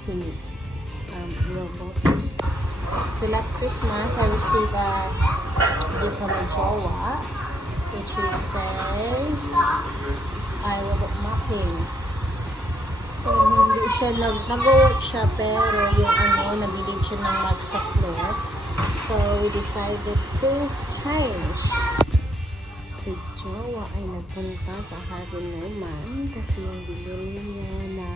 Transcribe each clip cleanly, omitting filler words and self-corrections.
mopping robot. So last Christmas, I received a gift from a jowa, which is the robot mopping. So, hindi siya nag-work siya, pero yung nabilib siya ng mark sa floor. So, we decided to change. Si jowa ay nagpunta sa Harvey naman kasi yung binili niya na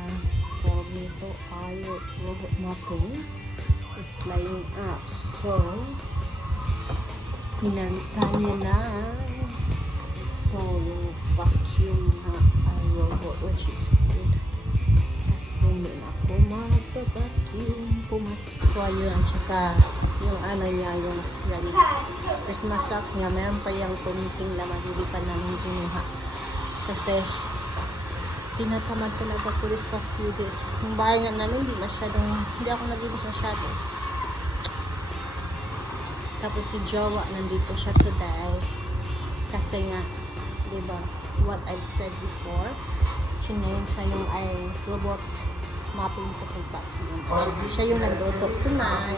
tawag nito ay robot mopping is flying up. So, pinalitan niya na ito yung vacuum na robot, which is good. Tapos hindi na ako magpa-vacuum. So, ayun. Tsaka yung niya, yung Christmas socks niya, mayroon pa yung kunting laman, hindi pa namin kinuha. Kasi, tinatamad talaga ko this past few days. Yung bahay nga namin, hindi ako naglinis masyado. Tapos si jowa, nandito siya today. Kasi nga, diba, what I've said before, chinayin siya yung robot mopping ko kung vacuum. Siya yung nagluto tonight.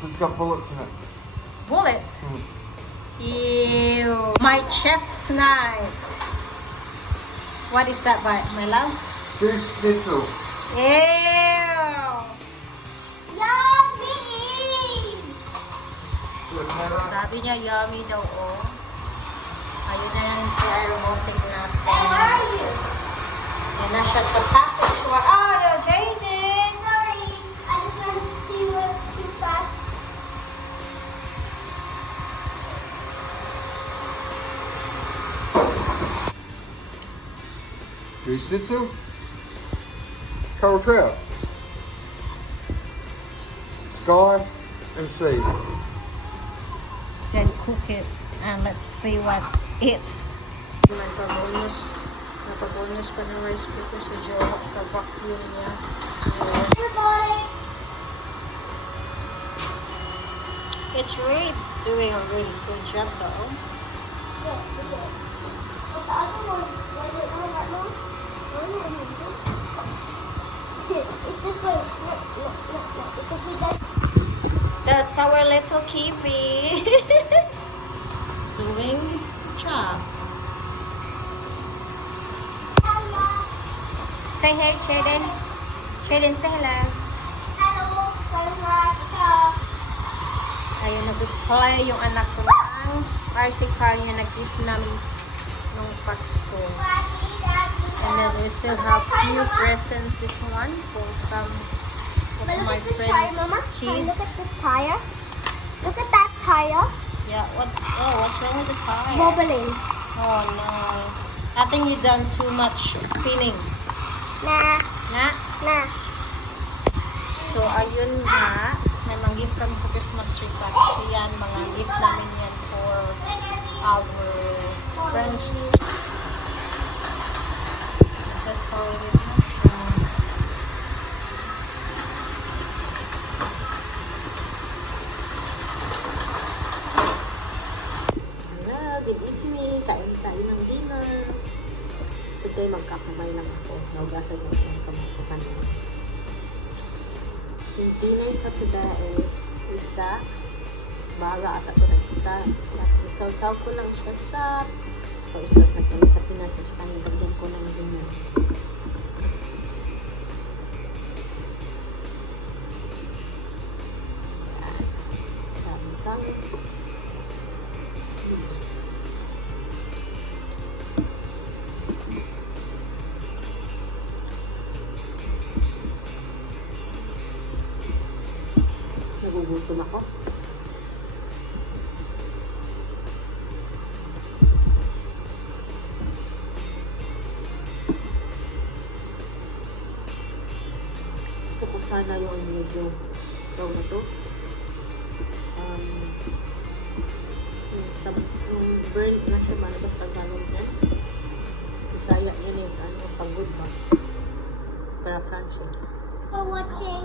It's got bullets in it. Bullets? Ew. My chef tonight. What is that, my love? Goose schnitzel. Ew. Yummy! Sabi niya yummy daw, oh. Ayun na yan si aeromotic natin. Where are you? Yan na siya sa passage. Oh, Jaden! Sorry, I just wanted to see what too fast. Goose schnitzel. Coral trout. Sky and sea. Then cook it and let's see what it's. Napabonus pa ng rice cooker sa jowa sa vacuum niya. Everybody! It's really doing a really good job though. Yeah, it is. But the other one, was it not that long? It's just like, look. Because we got... That's our little Kiwi. Doing job. Say hey, Jaden. Jaden, say hello. Hello, Ayun, nag-play yung anak ko ng RC car yung nag-gift namin nung Pasko. And then we still have few presents. This one for some of my friends' kids. Look at this tire. Look at that tire. Yeah, what's wrong with the tire? Wobbling. Oh no. I think you done too much spinning. Nah. Na? Nah. So, ayun nga. May mga gift kami sa Christmas tree factory yan. Mga gift namin yan for our friends. Sa toilet na siya. Hello, good evening. Kain tayo ng dinner. Today, magkakamay lang ako. Naugasan yung kamay ko kanina. Yung dinner ko today is isda. Bara at ako ng isda. Sasaw ko lang siya sa soy sauce na kami sa Pinas. Sa panilagyan ko ng ganyan. Dami. Nagugutom ako. Gusto ko sana yung medyo raw na to. Yung burnt na siya, malabas na ganun yan. Bisaya yun is pagod ba? Para crunchy. For watching.